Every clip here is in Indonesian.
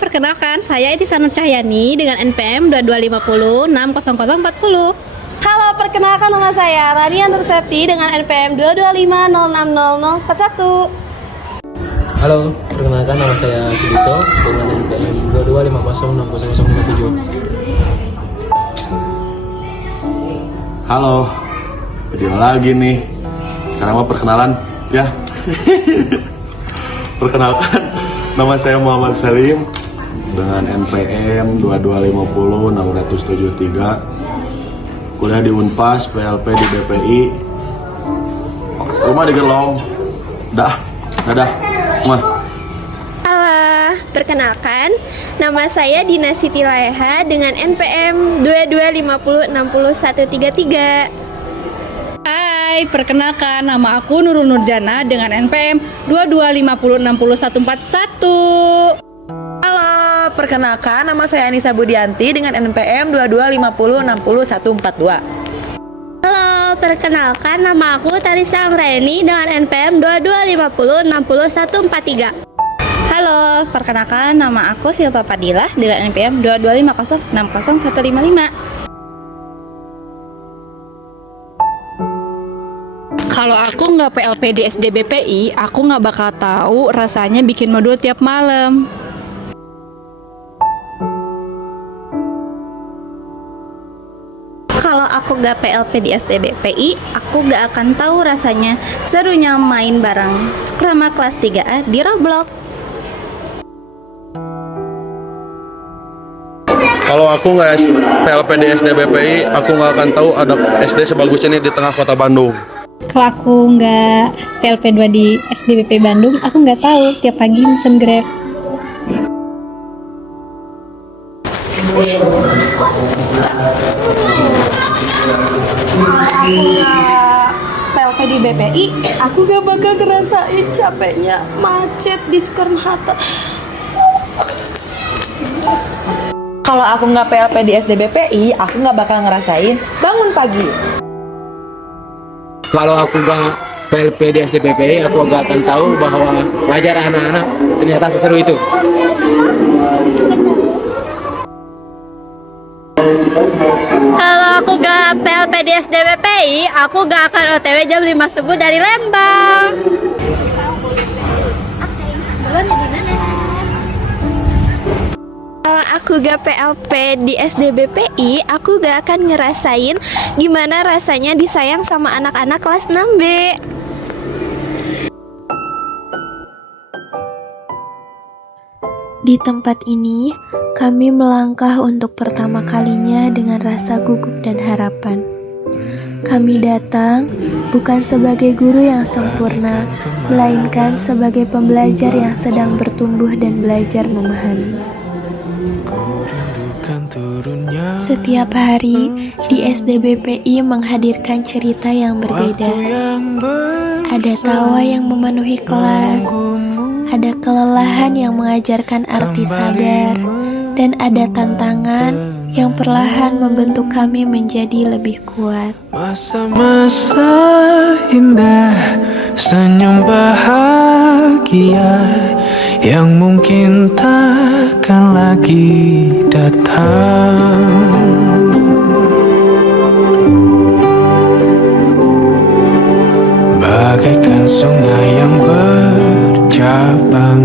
perkenalkan saya Itisanur Cahyani dengan NPM 2250 60040. Halo, perkenalkan nama saya Rania Nursepti dengan NPM 225060041. Halo, perkenalkan nama saya Sudito dengan NPM 22506057. Halo, video lagi nih. Sekarang mau perkenalan ya. Perkenalkan, nama saya Muhammad Salim dengan NPM 22506073. Kuliah di Unpas, PLP di BPI. Rumah di Gerlong. Dadah. Mah. Halo, perkenalkan, nama saya Dina Siti Laeha dengan NPM 22506133. Hai, perkenalkan nama aku Nurul Nurjana dengan NPM 22506141. Halo, perkenalkan nama saya Anissa Budianti dengan NPM 2250604142. Halo, perkenalkan nama aku Tarisa Amrayani dengan NPM 22506143. Halo, perkenalkan nama aku Silva Padilla dengan NPM 2250606155. Kalau aku nggak PLP di SDBPI, aku nggak bakal tahu rasanya bikin modul tiap malam. Kalau aku gak PLP di SDBPI, aku gak akan tahu rasanya serunya main bareng Krama kelas 3A di Roblox. Kalau aku nggak PLP di SDBPI, aku nggak akan tahu ada SD sebagus ini di tengah kota Bandung. Kalau aku nggak PLP 2 di SDBP Bandung, aku nggak tahu tiap pagi mesen Grab. PLP di BPI, aku gak bakal ngerasain capeknya macet di Soekarno-Hatta. Kalau aku nggak PLP di SDBPI, aku nggak bakal ngerasain bangun pagi. Kalau aku gak PLP di SDPP, aku gak akan tahu bahwa belajar anak-anak ternyata seseru itu. Kalau aku gak PLP di SDBPI, aku gak akan OTW jam 5 subuh dari Lembang. Kalau aku gak PLP di SDBPI, aku gak akan ngerasain gimana rasanya disayang sama anak-anak kelas 6B. Di tempat ini, kami melangkah untuk pertama kalinya dengan rasa gugup dan harapan. Kami datang bukan sebagai guru yang sempurna, melainkan sebagai pembelajar yang sedang bertumbuh dan belajar memahami. Setiap hari di SDBPI menghadirkan cerita yang berbeda. Ada tawa yang memenuhi kelas, ada kelelahan yang mengajarkan arti sabar, dan ada tantangan yang perlahan membentuk kami menjadi lebih kuat. Masa-masa indah, senyum bahagia yang mungkin takkan lagi datang. Bagaikan sungai yang bercabang,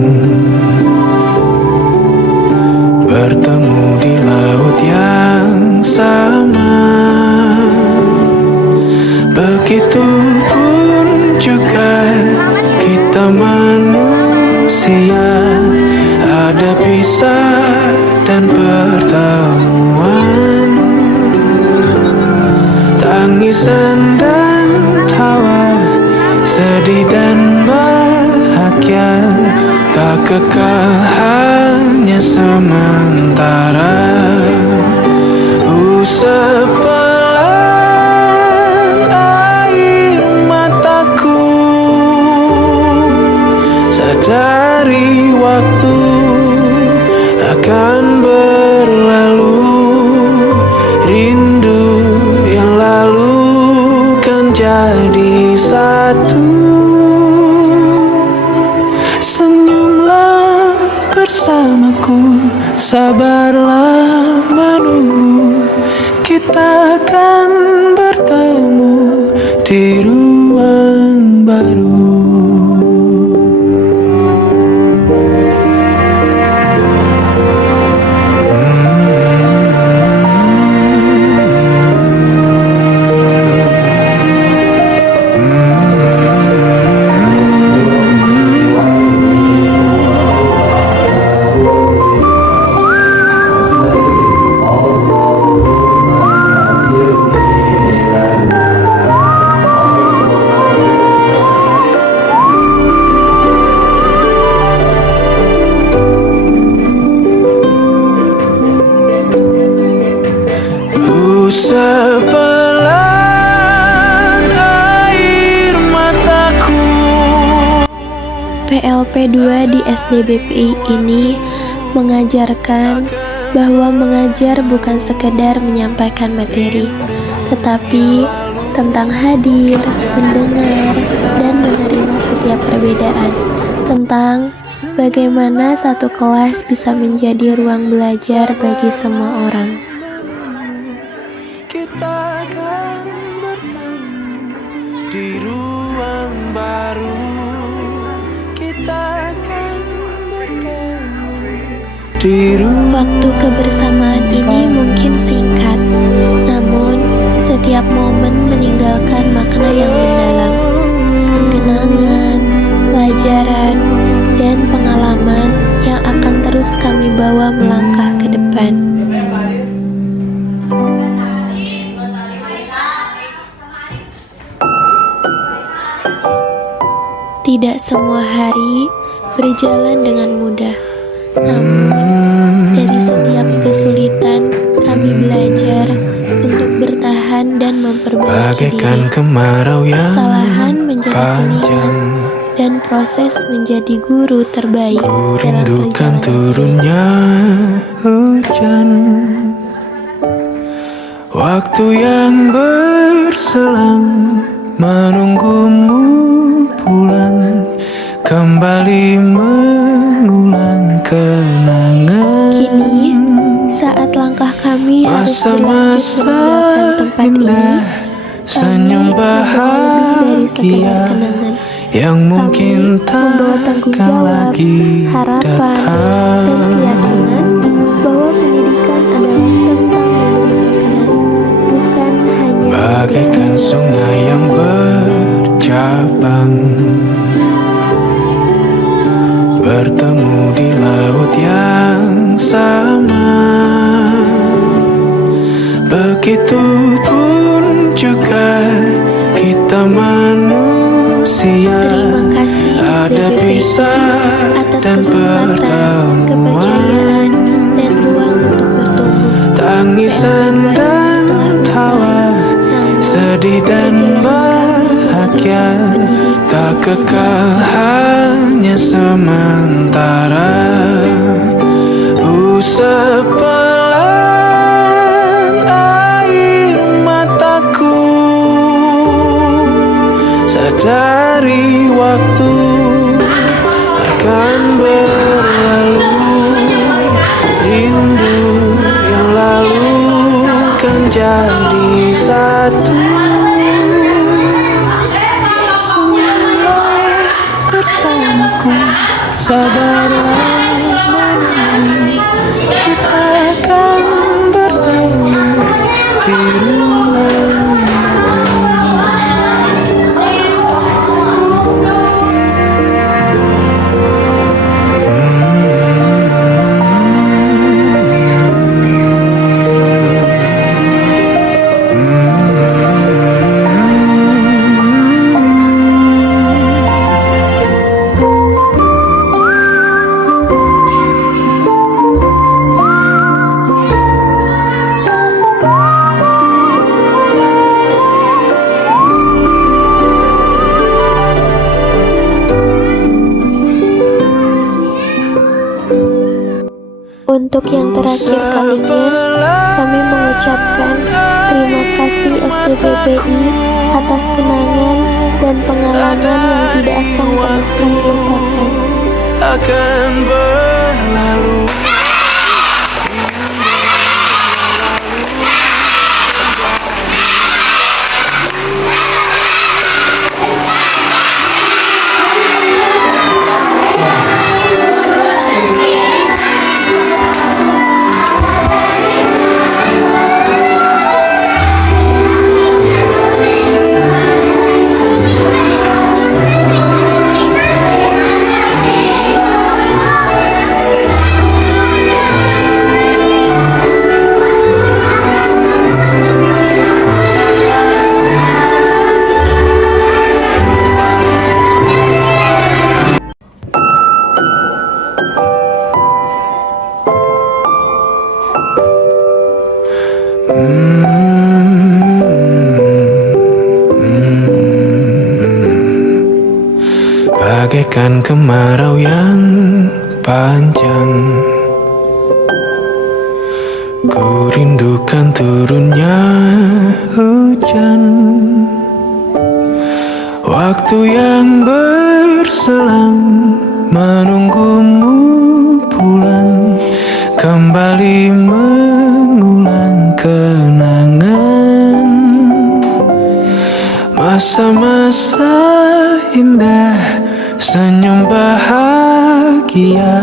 bertemu di laut yang sama. Begitupun juga kita manusia, ada pisah dan pertemuan, tangisan dan tawa, sedih dan bahagia, tak kekal, hanya sementara. Usap pelan air mataku, sadari waktu akan berlalu. Rindu yang lalu kan jadi satu. Senyumlah bersamaku PLP 2 di SDBPI ini mengajarkan bahwa mengajar bukan sekedar menyampaikan materi, tetapi tentang hadir, mendengar, dan menerima setiap perbedaan, tentang bagaimana satu kelas bisa menjadi ruang belajar bagi semua orang. Kita akan bertemu di ruang baru. Kita akan bertemu di ruang. Waktu kebersamaan ini mungkin singkat, namun setiap momen meninggalkan makna yang mendalam. Kenangan, pelajaran, dan pengalaman yang akan terus kami bawa melangkah ke depan. Tidak semua hari berjalan dengan mudah, namun dari setiap kesulitan kami belajar untuk bertahan dan memperbaiki Bagaikan diri. kemarau yang Kesalahan menjadi panjang, pilihan dan proses menjadi guru terbaik ku dalam rindukan perjalanan. turunnya hujan. Waktu yang berselang menunggumu pulang, kembali mengulang kenangan. Kini, saat langkah kami harus berlanjut Masa-masa meninggalkan tempat ini, indah, kami senyum membawa lebih dari sekedar bahagia kenangan. yang mungkin Kami membawa tanggung takkan jawab, lagi harapan, dan datang. keyakinan bahwa pendidikan adalah tentang memberi makna, bukan hanya memberi Bagaikan hasil. sungai yang bercabang, bertemu di laut yang sama. Begitupun juga kita manusia, Terima kasih ada SDBPI bisa atas dan kesempatan, kepercayaan, pertemuan, dan ruang untuk bertumbuh. tangisan PLP 2 ini dan telah usai, tawa, namun sedih dan perjalanan kami sebagai bahagia calon pendidik tak bisa kekal, hanya sementara. Usap pelan air mataku, sadari waktu akan berlalu. Rindu yang lalu kan jadi satu. Senyumlah bersamaku, sabarlah menunggu. Kita akan bertemu di ruang. Untuk yang terakhir kalinya, kami mengucapkan terima kasih SDBPI atas kenangan dan pengalaman yang tidak akan pernah kami lupakan. Akan berlalu. bagaikan kemarau yang panjang. Ku rindukan turunnya hujan, waktu yang berselang menunggumu pulang, kembali mengulang kenangan masa-masa indah, senyum bahagia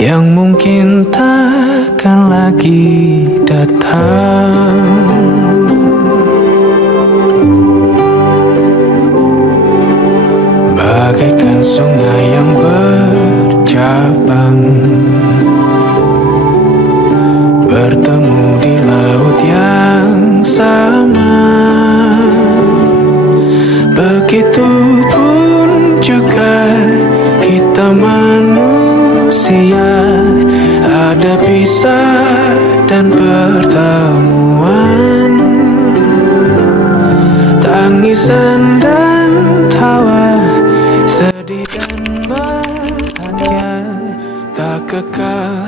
yang mungkin takkan lagi datang. Bagaikan sungai yang bercabang, bertemu di laut yang sama. Begitupun juga kita manusia, ada pisah dan pertemuan, tangisan dan tawa, sedih dan bahagia tak kekal